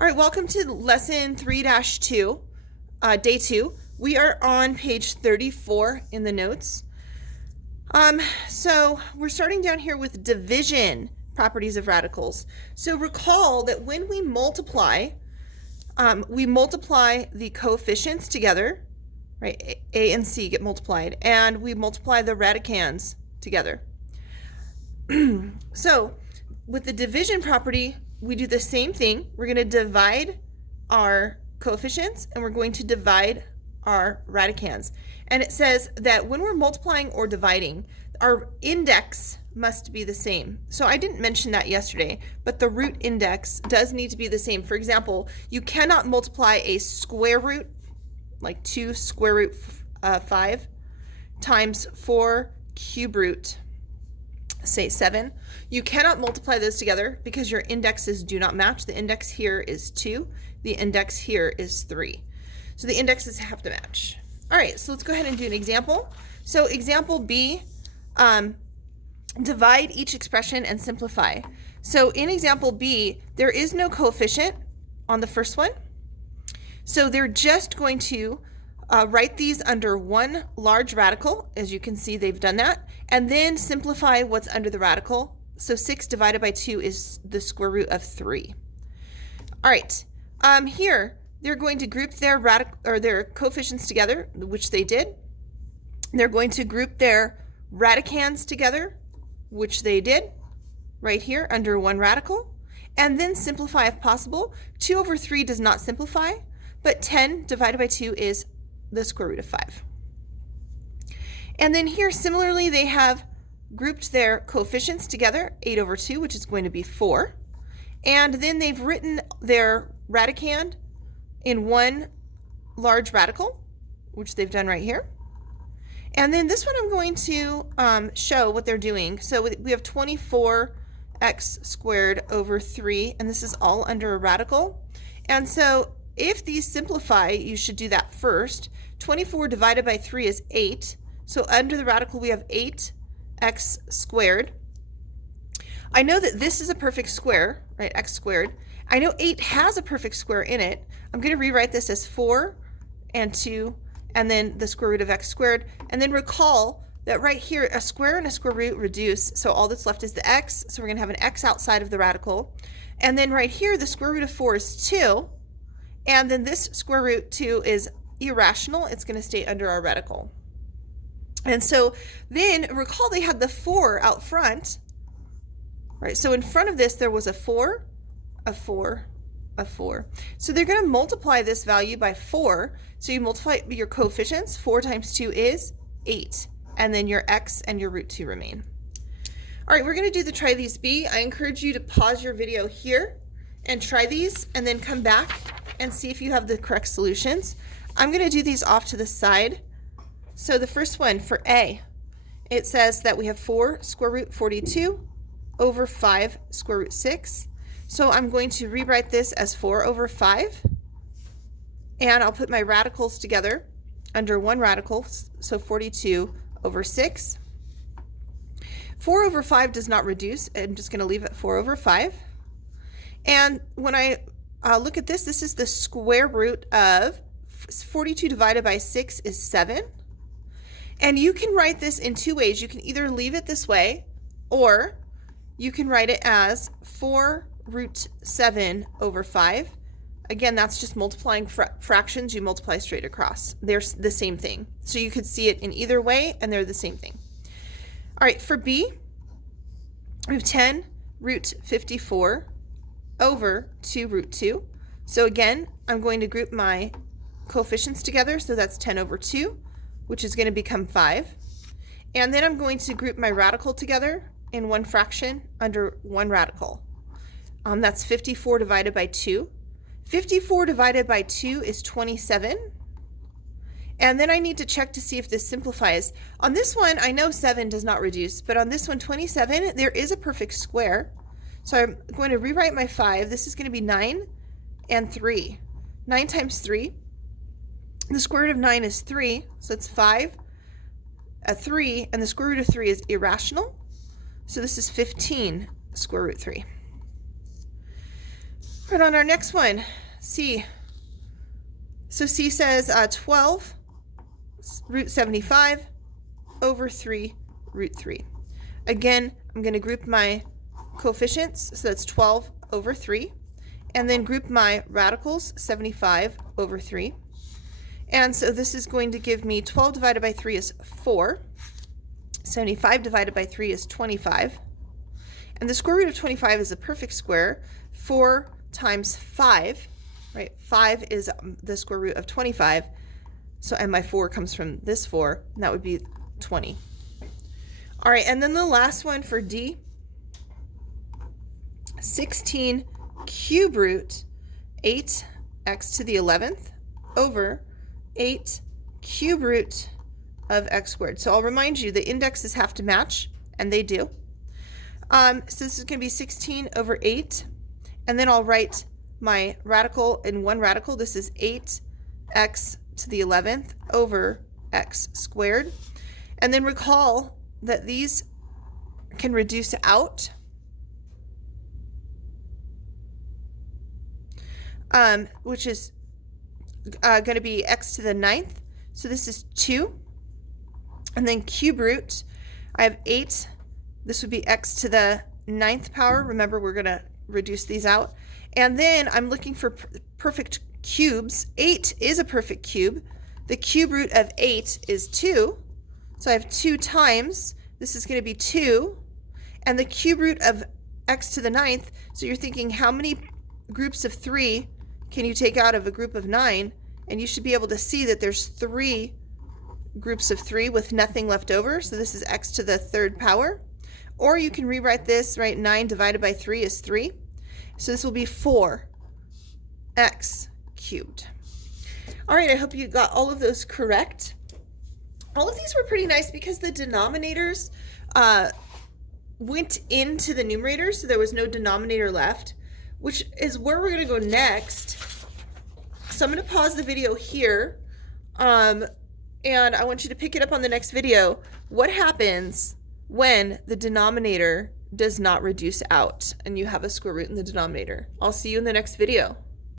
All right, welcome to lesson 3-2, day 2. We are on page 34 in the notes. So we're starting down here with division properties of radicals. So recall that when we multiply the coefficients together, right? A and C get multiplied, and we multiply the radicands together. So with the division property, we do the same thing. We're going to divide our coefficients and we're going to divide our radicands. And it says that when we're multiplying or dividing, our index must be the same. So I didn't mention that yesterday, but the root index does need to be the same. For example, you cannot multiply a square root, like 2 square root 5 times 4 cube root, say 7. You cannot multiply those together because your indexes do not match. The index here is 2. The index here is 3. So the indexes have to match. All right, so let's go ahead and do an example. So example B, divide each expression and simplify. So in example B, there is no coefficient on the first one. So they're just going to write these under one large radical. As you can see, they've done that. And then simplify what's under the radical. So 6 divided by 2 is the square root of 3. All right, here they're going to group their coefficients together, which they did. They're going to group their radicands together, which they did, right here under one radical. And then simplify if possible. 2 over 3 does not simplify, but 10 divided by 2 is the square root of 5. And then here, similarly, they have grouped their coefficients together, 8 over 2, which is going to be 4. And then they've written their radicand in one large radical, which they've done right here. And then this one I'm going to show what they're doing. So we have 24x squared over 3, and this is all under a radical. And so if these simplify, you should do that first. 24 divided by 3 is 8. So under the radical, we have 8x squared. I know that this is a perfect square, right? X squared. I know 8 has a perfect square in it. I'm going to rewrite this as 4 and 2, and then the square root of x squared. And then recall that right here, a square and a square root reduce. So all that's left is the x. So we're going to have an x outside of the radical. And then right here, the square root of 4 is 2. And then this square root 2 is irrational. It's going to stay under our radical. And so then recall they had the 4 out front, right? So in front of this, there was a 4, a 4, a 4. So they're going to multiply this value by 4. So you multiply your coefficients. 4 times 2 is 8. And then your x and your root 2 remain. All right, we're going to do the try these B. I encourage you to pause your video here and try these and then come back and see if you have the correct solutions. I'm going to do these off to the side. So the first one for A, it says that we have 4 square root 42 over 5 square root 6. So I'm going to rewrite this as 4 over 5. And I'll put my radicals together under one radical, so 42 over 6. 4 over 5 does not reduce. I'm just going to leave it 4 over 5. And when I look at this, this is the square root of 42 divided by 6 is 7. And you can write this in two ways. You can either leave it this way, or you can write it as 4 root 7 over 5. Again, that's just multiplying fractions. You multiply straight across. They're the same thing. So you could see it in either way, and they're the same thing. All right, for B, we have 10 root 54 over 2 root 2. So again, I'm going to group my coefficients together. So that's 10 over 2, which is going to become 5. And then I'm going to group my radical together in one fraction under one radical. That's 54 divided by 2. 54 divided by 2 is 27. And then I need to check to see if this simplifies. On this one, I know 7 does not reduce, but on this one, 27, there is a perfect square. So I'm going to rewrite my 5. This is going to be 9 and 3. 9 times 3. The square root of 9 is 3, so it's 5. 3, and the square root of 3 is irrational. So this is 15 square root 3. Right, on our next one, C. So C says 12 root 75 over 3 root 3. Again, I'm going to group my coefficients, so that's 12 over 3, and then group my radicals, 75 over 3. And so this is going to give me 12 divided by 3 is 4. 75 divided by 3 is 25. And the square root of 25 is a perfect square. 4 times 5, right? 5 is the square root of 25. So, and my 4 comes from this 4, and that would be 20. All right, and then the last one for D, 16 cube root 8x to the 11th over 8 cube root of x squared. So I'll remind you the indexes have to match, and they do. So this is going to be 16 over 8, and then I'll write my radical in one radical. This is 8x to the 11th over x squared. And then recall that these can reduce out, which is going to be x to the 9th. So this is 2. And then cube root, I have 8. This would be x to the 9th power. Remember, we're going to reduce these out. And then I'm looking for perfect cubes. 8 is a perfect cube. The cube root of 8 is 2. So I have 2 times. This is going to be 2. And the cube root of x to the 9th, so you're thinking how many groups of 3 can you take out of a group of 9? And you should be able to see that there's 3 groups of 3 with nothing left over. So this is x to the 3rd power. Or you can rewrite this, right? 9 divided by 3 is 3. So this will be 4x cubed. All right, I hope you got all of those correct. All of these were pretty nice because the denominators went into the numerators, so there was no denominator left, which is where we're going to go next. So I'm going to pause the video here, and I want you to pick it up on the next video. What happens when the denominator does not reduce out and you have a square root in the denominator? I'll see you in the next video.